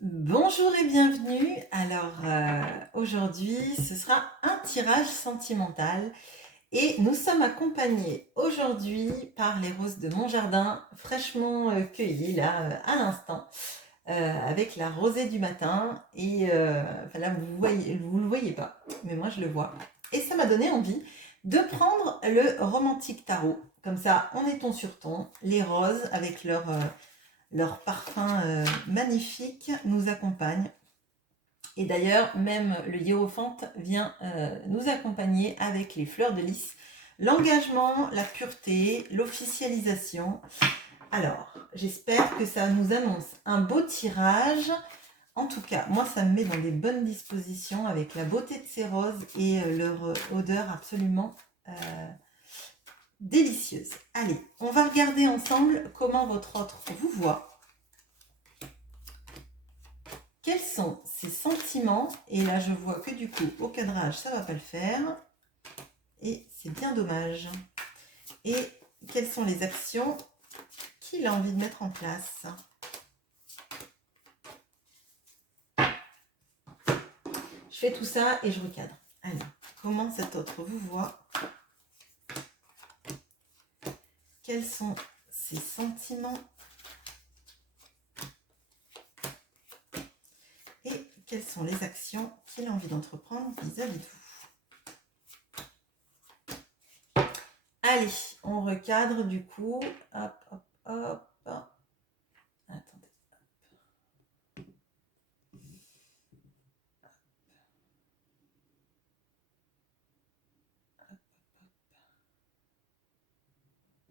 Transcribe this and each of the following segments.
Bonjour et bienvenue. Aujourd'hui, ce sera un tirage sentimental et nous sommes accompagnés aujourd'hui par les roses de mon jardin fraîchement cueillies là à l'instant avec la rosée du matin et enfin là vous le voyez pas, mais moi je le vois et ça m'a donné envie de prendre le romantique tarot. Comme ça, on est ton sur ton, les roses avec leur parfum magnifique nous accompagnent. Et d'ailleurs, même le hiérophante vient nous accompagner avec les fleurs de lys. L'engagement, la pureté, l'officialisation. Alors, j'espère que ça nous annonce un beau tirage. En tout cas, moi, ça me met dans des bonnes dispositions avec la beauté de ces roses et leur odeur absolument délicieuse. Allez, on va regarder ensemble comment votre autre vous voit. Quels sont ses sentiments? Et là, je vois que du coup, au cadrage, ça ne va pas le faire. Et c'est bien dommage. Et quelles sont les actions qu'il a envie de mettre en place? Je fais tout ça et je recadre. Allez, comment cet autre vous voit? Quels sont ses sentiments? Et quelles sont les actions qu'il a envie d'entreprendre vis-à-vis de vous? Allez, on recadre du coup. Hop, hop, hop. Attendez.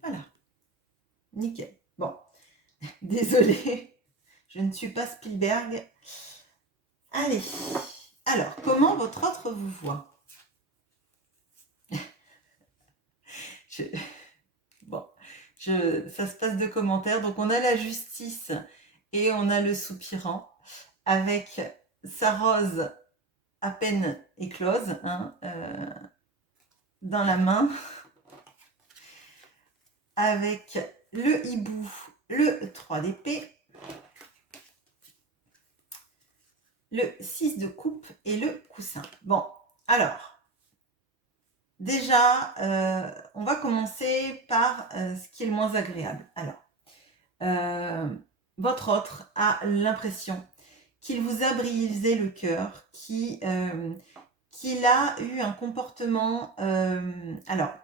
Voilà. Nickel. Bon, désolée, je ne suis pas Spielberg. Allez, alors, comment votre autre vous voit? Bon, ça se passe de commentaires. Donc, on a la justice et on a le soupirant avec sa rose à peine éclose dans la main, avec le hibou, le 3 d'épée, le 6 de coupe et le coussin. Bon, alors, déjà, on va commencer par ce qui est le moins agréable. Alors, votre autre a l'impression qu'il vous a brisé le cœur, qu'il a eu un comportement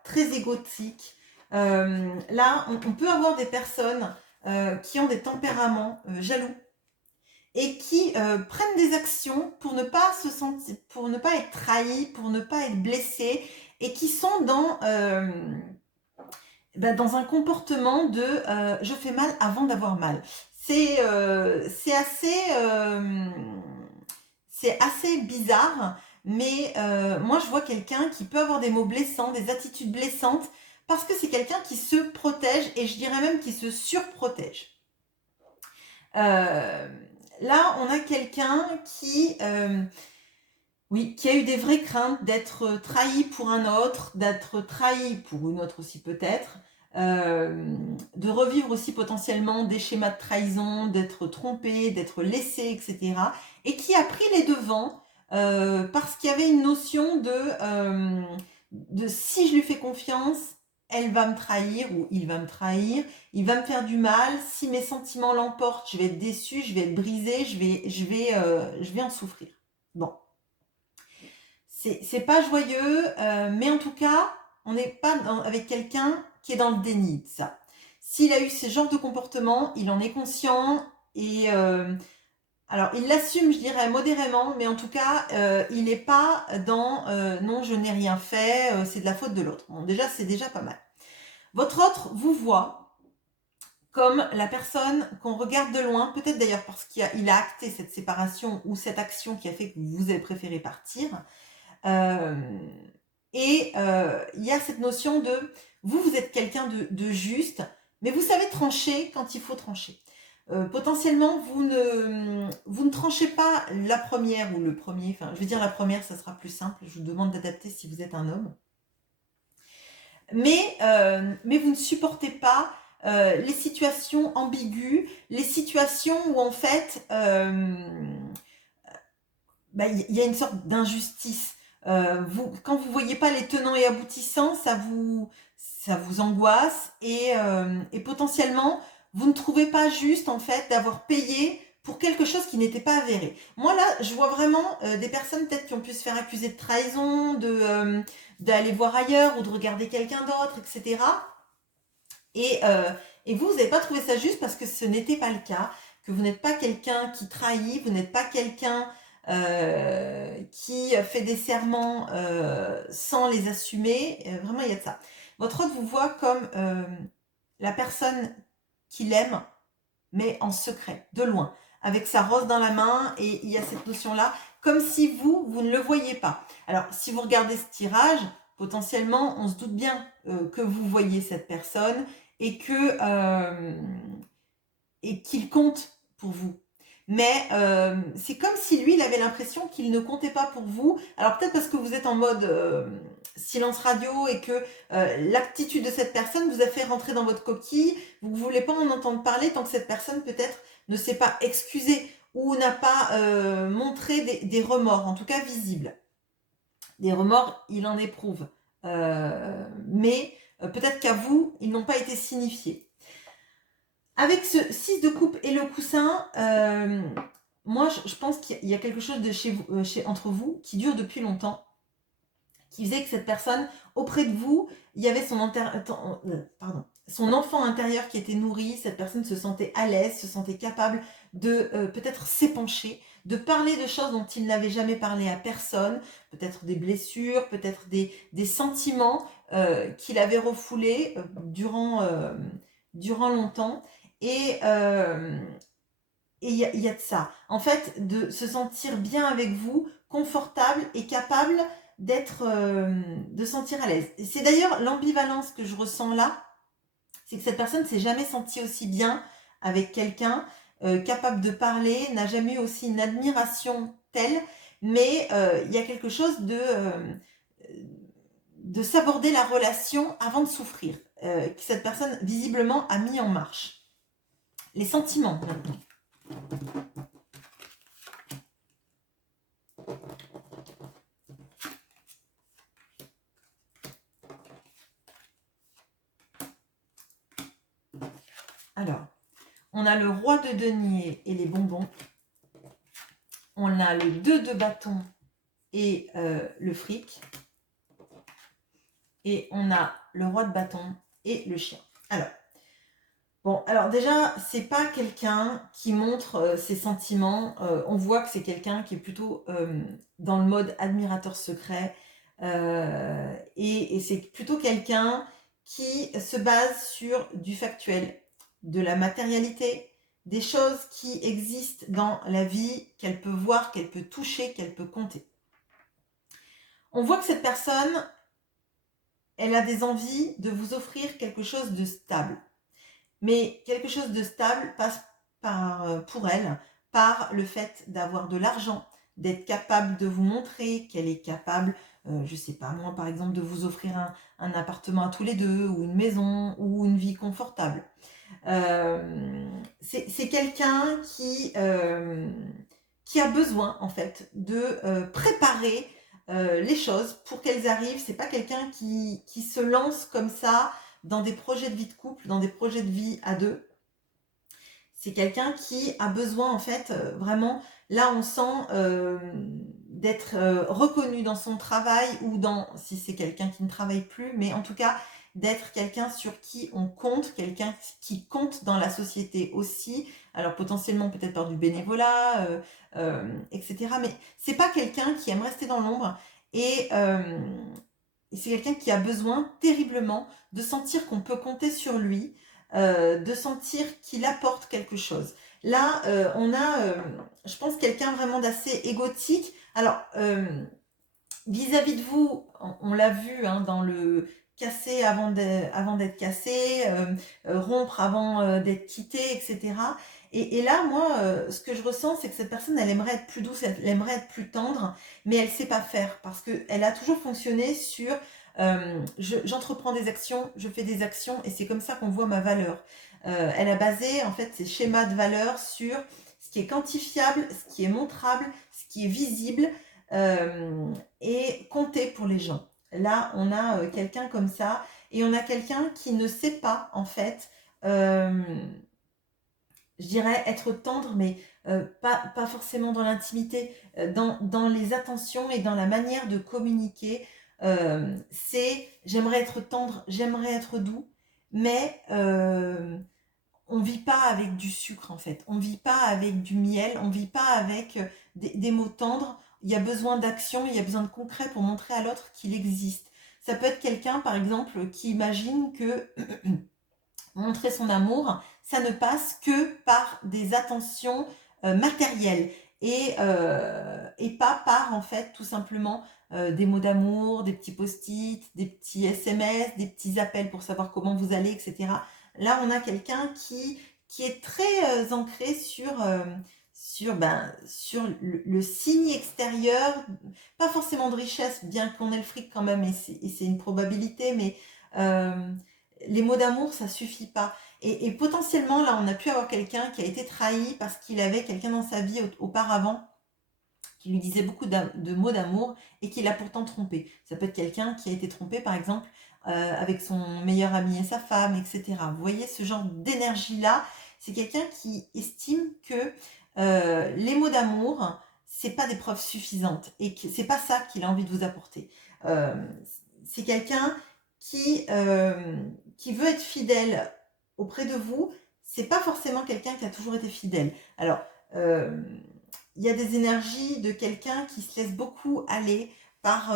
très égotique. Là, on peut avoir des personnes qui ont des tempéraments jaloux et qui prennent des actions pour ne pas se sentir, pour ne pas être trahis, pour ne pas être blessés, et qui sont dans un comportement de je fais mal avant d'avoir mal. C'est assez bizarre, mais moi je vois quelqu'un qui peut avoir des mots blessants, des attitudes blessantes, parce que c'est quelqu'un qui se protège, et je dirais même qui se surprotège. Là, on a quelqu'un qui a eu des vraies craintes d'être trahi pour un autre, d'être trahi pour une autre aussi peut-être, de revivre aussi potentiellement des schémas de trahison, d'être trompé, d'être laissé, etc. Et qui a pris les devants parce qu'il y avait une notion de si je lui fais confiance, elle va me trahir ou il va me trahir, il va me faire du mal, si mes sentiments l'emportent, je vais être déçue, je vais être brisée, je vais en souffrir. Bon. C'est pas joyeux, mais en tout cas, on n'est pas avec quelqu'un qui est dans le déni de ça. S'il a eu ce genre de comportement, il en est conscient et alors il l'assume, je dirais, modérément, mais en tout cas, il n'est pas dans non, je n'ai rien fait, c'est de la faute de l'autre. Bon, déjà, c'est déjà pas mal. Votre autre vous voit comme la personne qu'on regarde de loin, peut-être d'ailleurs parce qu'il a acté cette séparation ou cette action qui a fait que vous avez préféré partir. Il y a cette notion de vous êtes quelqu'un de juste, mais vous savez trancher quand il faut trancher. Potentiellement, vous ne tranchez pas la première ou le premier, enfin, je veux dire la première, ça sera plus simple. Je vous demande d'adapter si vous êtes un homme. Mais vous ne supportez pas les situations ambiguës, les situations où en fait il y a une sorte d'injustice. Quand vous voyez pas les tenants et aboutissants, ça vous angoisse et potentiellement vous ne trouvez pas juste en fait d'avoir payé pour quelque chose qui n'était pas avéré. Moi là, je vois vraiment des personnes peut-être qui ont pu se faire accuser de trahison, d'aller voir ailleurs ou de regarder quelqu'un d'autre, etc. Et, euh, et vous n'avez pas trouvé ça juste parce que ce n'était pas le cas, que vous n'êtes pas quelqu'un qui trahit, vous n'êtes pas quelqu'un qui fait des serments sans les assumer. Vraiment, il y a de ça. Votre hôte vous voit comme la personne qu'il aime, mais en secret, de loin, avec sa rose dans la main, et il y a cette notion-là, comme si vous ne le voyez pas. Alors, si vous regardez ce tirage, potentiellement, on se doute bien que vous voyez cette personne et et qu'il compte pour vous. Mais c'est comme si lui, il avait l'impression qu'il ne comptait pas pour vous. Alors peut-être parce que vous êtes en mode silence radio et que l'attitude de cette personne vous a fait rentrer dans votre coquille. Vous ne voulez pas en entendre parler tant que cette personne peut-être ne s'est pas excusée ou n'a pas montré des remords, en tout cas visibles. Des remords, il en éprouve. Mais peut-être qu'à vous, ils n'ont pas été signifiés. Avec ce 6 de coupe et le coussin, moi je pense qu'il y a quelque chose de entre vous qui dure depuis longtemps, qui faisait que cette personne, auprès de vous, il y avait son enfant intérieur qui était nourri, cette personne se sentait à l'aise, se sentait capable de peut-être s'épancher, de parler de choses dont il n'avait jamais parlé à personne, peut-être des blessures, peut-être des sentiments qu'il avait refoulés durant longtemps. Et il y a de ça. En fait, de se sentir bien avec vous, confortable et capable de sentir à l'aise. C'est d'ailleurs l'ambivalence que je ressens là, c'est que cette personne s'est jamais sentie aussi bien avec quelqu'un, capable de parler, n'a jamais eu aussi une admiration telle, mais il y a quelque chose de s'aborder la relation avant de souffrir, que cette personne visiblement a mis en marche. Les sentiments maintenant. Alors, on a le roi de denier et les bonbons. On a le 2 de bâton et le fric. Et on a le roi de bâton et le chien. Alors déjà, c'est pas quelqu'un qui montre ses sentiments. On voit que c'est quelqu'un qui est plutôt dans le mode admirateur secret. Et c'est plutôt quelqu'un qui se base sur du factuel, de la matérialité, des choses qui existent dans la vie, qu'elle peut voir, qu'elle peut toucher, qu'elle peut compter. On voit que cette personne, elle a des envies de vous offrir quelque chose de stable. Mais quelque chose de stable passe pour elle par le fait d'avoir de l'argent, d'être capable de vous montrer qu'elle est capable, je sais pas moi par exemple, de vous offrir un appartement à tous les deux, ou une maison, ou une vie confortable. C'est quelqu'un qui a besoin en fait de préparer les choses pour qu'elles arrivent. C'est pas quelqu'un qui se lance comme ça dans des projets de vie de couple, dans des projets de vie à deux. C'est quelqu'un qui a besoin en fait vraiment, là on sent d'être reconnu dans son travail, ou si c'est quelqu'un qui ne travaille plus, mais en tout cas d'être quelqu'un sur qui on compte, quelqu'un qui compte dans la société aussi, alors potentiellement peut-être par du bénévolat, etc. Mais c'est pas quelqu'un qui aime rester dans l'ombre, et c'est quelqu'un qui a besoin terriblement de sentir qu'on peut compter sur lui, de sentir qu'il apporte quelque chose. Là, on a, je pense, quelqu'un vraiment d'assez égotique. Alors, vis-à-vis de vous, on l'a vu dans le casser avant d'être cassé, rompre avant d'être quitté, etc. Et là, moi, ce que je ressens, c'est que cette personne, elle aimerait être plus douce, elle aimerait être plus tendre, mais elle ne sait pas faire, parce qu'elle a toujours fonctionné sur j'entreprends des actions, je fais des actions et c'est comme ça qu'on voit ma valeur. Elle a basé en fait ses schémas de valeur sur ce qui est quantifiable, ce qui est montrable, ce qui est visible et compté pour les gens. Là, on a quelqu'un comme ça et on a quelqu'un qui ne sait pas en fait, je dirais être tendre, mais pas forcément dans l'intimité, dans les attentions et dans la manière de communiquer. C'est j'aimerais être tendre, j'aimerais être doux, mais on vit pas avec du sucre en fait. On vit pas avec du miel, on vit pas avec des mots tendres. Il y a besoin d'action, il y a besoin de concret pour montrer à l'autre qu'il existe. Ça peut être quelqu'un, par exemple, qui imagine que montrer son amour, ça ne passe que par des attentions matérielles et pas par en fait tout simplement des mots d'amour, des petits post-it, des petits SMS, des petits appels pour savoir comment vous allez, etc. Là, on a quelqu'un qui est très ancré sur le signe extérieur, pas forcément de richesse, bien qu'on ait le fric quand même, et c'est une probabilité, mais euh, les mots d'amour, ça suffit pas. Et potentiellement, là, on a pu avoir quelqu'un qui a été trahi parce qu'il avait quelqu'un dans sa vie auparavant qui lui disait beaucoup de mots d'amour et qui l'a pourtant trompé. Ça peut être quelqu'un qui a été trompé, par exemple, avec son meilleur ami et sa femme, etc. Vous voyez ce genre d'énergie-là, c'est quelqu'un qui estime que les mots d'amour, c'est pas des preuves suffisantes et que c'est pas ça qu'il a envie de vous apporter. Euh, c'est quelqu'un qui veut être fidèle auprès de vous. C'est pas forcément quelqu'un qui a toujours été fidèle. Alors, il y a des énergies de quelqu'un qui se laisse beaucoup aller par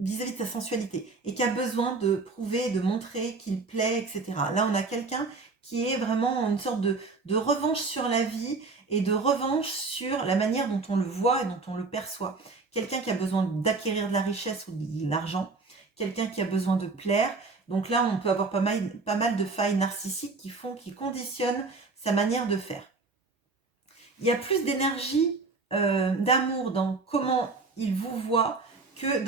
vis-à-vis de sa sensualité et qui a besoin de prouver, de montrer qu'il plaît, etc. Là, on a quelqu'un qui est vraiment une sorte de revanche sur la vie et de revanche sur la manière dont on le voit et dont on le perçoit. Quelqu'un qui a besoin d'acquérir de la richesse ou de l'argent, quelqu'un qui a besoin de plaire. Donc là, on peut avoir pas mal de failles narcissiques qui conditionnent sa manière de faire. Il y a plus d'énergie, d'amour dans comment il vous voit que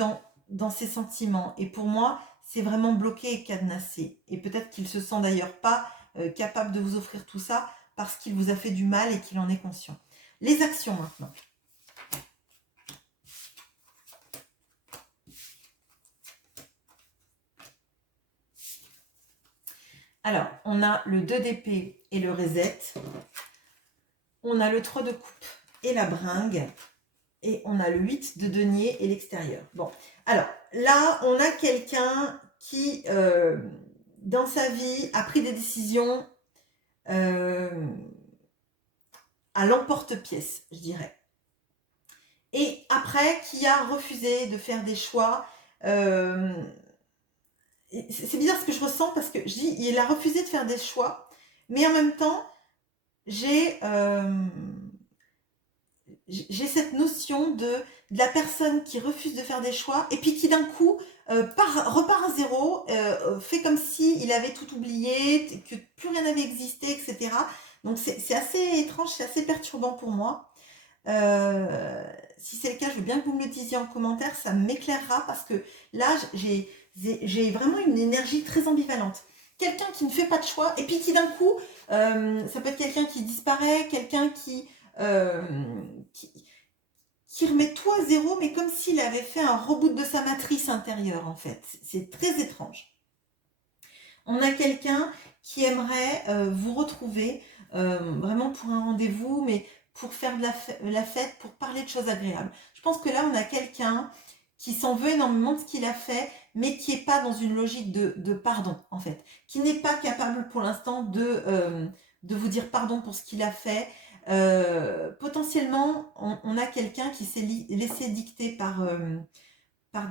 dans ses sentiments. Et pour moi, c'est vraiment bloqué et cadenassé. Et peut-être qu'il se sent d'ailleurs pas capable de vous offrir tout ça parce qu'il vous a fait du mal et qu'il en est conscient. Les actions maintenant. Alors, on a le 2 d'épée et le reset. On a le 3 de coupe et la bringue. Et on a le 8 de denier et l'extérieur. Bon, alors là, on a quelqu'un qui, dans sa vie, a pris des décisions à l'emporte-pièce, je dirais. Et après, qui a refusé de faire des choix. C'est bizarre ce que je ressens parce que je dis, il a refusé de faire des choix, mais en même temps, j'ai cette notion de la personne qui refuse de faire des choix et puis qui d'un coup repart à zéro, fait comme si il avait tout oublié, que plus rien n'avait existé, etc. Donc c'est assez étrange, c'est assez perturbant pour moi. Si c'est le cas, je veux bien que vous me le disiez en commentaire, ça m'éclairera parce que là, j'ai vraiment une énergie très ambivalente. Quelqu'un qui ne fait pas de choix et puis qui d'un coup, ça peut être quelqu'un qui disparaît, quelqu'un euh, qui, qui remet tout à zéro, mais comme s'il avait fait un reboot de sa matrice intérieure, en fait. C'est très étrange. On a quelqu'un qui aimerait vous retrouver vraiment pour un rendez-vous, mais pour faire de la fête, pour parler de choses agréables. Je pense que là, on a quelqu'un qui s'en veut énormément de ce qu'il a fait, mais qui n'est pas dans une logique de pardon, en fait. Qui n'est pas capable pour l'instant de vous dire pardon pour ce qu'il a fait. Potentiellement, on a quelqu'un qui s'est laissé dicter par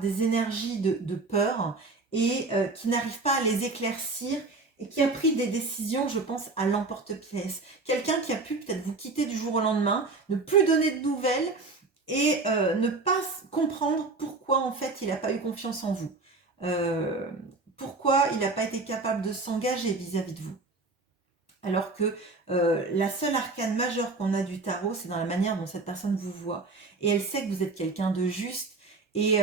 des énergies de peur et qui n'arrive pas à les éclaircir et qui a pris des décisions, je pense, à l'emporte-pièce. Quelqu'un qui a pu peut-être vous quitter du jour au lendemain, ne plus donner de nouvelles et ne pas comprendre pourquoi en fait il n'a pas eu confiance en vous. Pourquoi il n'a pas été capable de s'engager vis-à-vis de vous. Alors que la seule arcane majeure qu'on a du tarot, c'est dans la manière dont cette personne vous voit. Et elle sait que vous êtes quelqu'un de juste et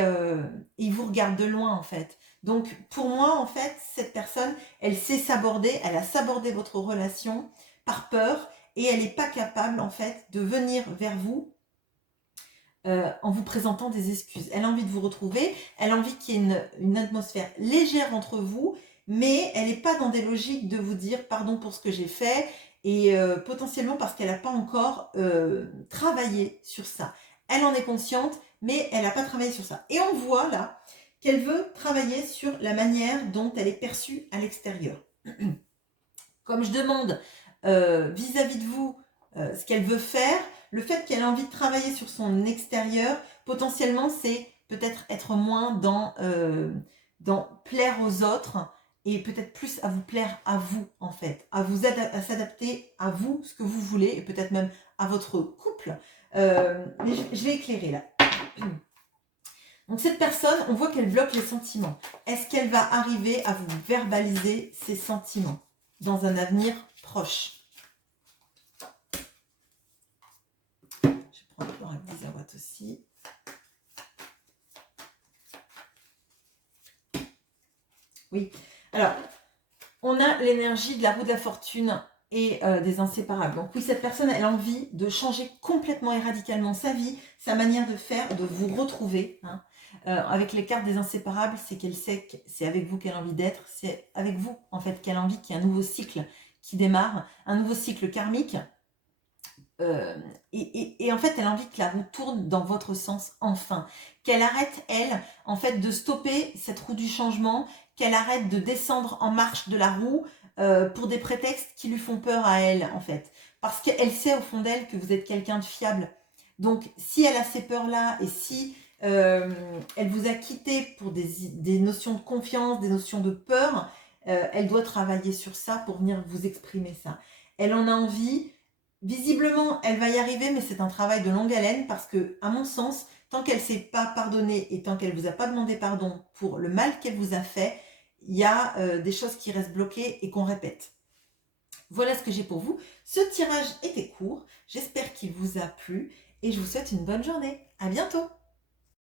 il vous regarde de loin en fait. Donc pour moi en fait, cette personne, elle sait s'aborder, elle a sabordé votre relation par peur et elle n'est pas capable en fait de venir vers vous en vous présentant des excuses. Elle a envie de vous retrouver, elle a envie qu'il y ait une atmosphère légère entre vous, mais elle n'est pas dans des logiques de vous dire pardon pour ce que j'ai fait et potentiellement parce qu'elle n'a pas encore travaillé sur ça. Elle en est consciente, mais elle n'a pas travaillé sur ça. Et on voit là qu'elle veut travailler sur la manière dont elle est perçue à l'extérieur. Comme je demande vis-à-vis de vous ce qu'elle veut faire, le fait qu'elle a envie de travailler sur son extérieur, potentiellement, c'est peut-être être moins dans plaire aux autres et peut-être plus à vous plaire à vous, en fait, à s'adapter à vous, ce que vous voulez, et peut-être même à votre couple. Mais je vais éclairer là. Donc cette personne, on voit qu'elle bloque les sentiments. Est-ce qu'elle va arriver à vous verbaliser ses sentiments dans un avenir proche? Je prends le Blizzard aussi. Oui, alors, on a l'énergie de la roue de la fortune et des inséparables. Donc oui, cette personne, elle a envie de changer complètement et radicalement sa vie, sa manière de faire, de vous retrouver. Hein. Avec les cartes des inséparables, c'est qu'elle sait que c'est avec vous qu'elle a envie d'être, c'est avec vous, en fait, qu'elle a envie qu'il y ait un nouveau cycle qui démarre, un nouveau cycle karmique. Et en fait, elle a envie que la roue tourne dans votre sens enfin. Qu'elle arrête, elle, en fait, de stopper cette roue du changement, qu'elle arrête de descendre en marche de la roue pour des prétextes qui lui font peur à elle, en fait. Parce qu'elle sait au fond d'elle que vous êtes quelqu'un de fiable. Donc, si elle a ces peurs-là et si elle vous a quitté pour des notions de confiance, des notions de peur, elle doit travailler sur ça pour venir vous exprimer ça. Elle en a envie. Visiblement, elle va y arriver, mais c'est un travail de longue haleine parce que, à mon sens, tant qu'elle ne s'est pas pardonnée et tant qu'elle ne vous a pas demandé pardon pour le mal qu'elle vous a fait, il y a des choses qui restent bloquées et qu'on répète. Voilà ce que j'ai pour vous. Ce tirage était court. J'espère qu'il vous a plu et je vous souhaite une bonne journée. À bientôt!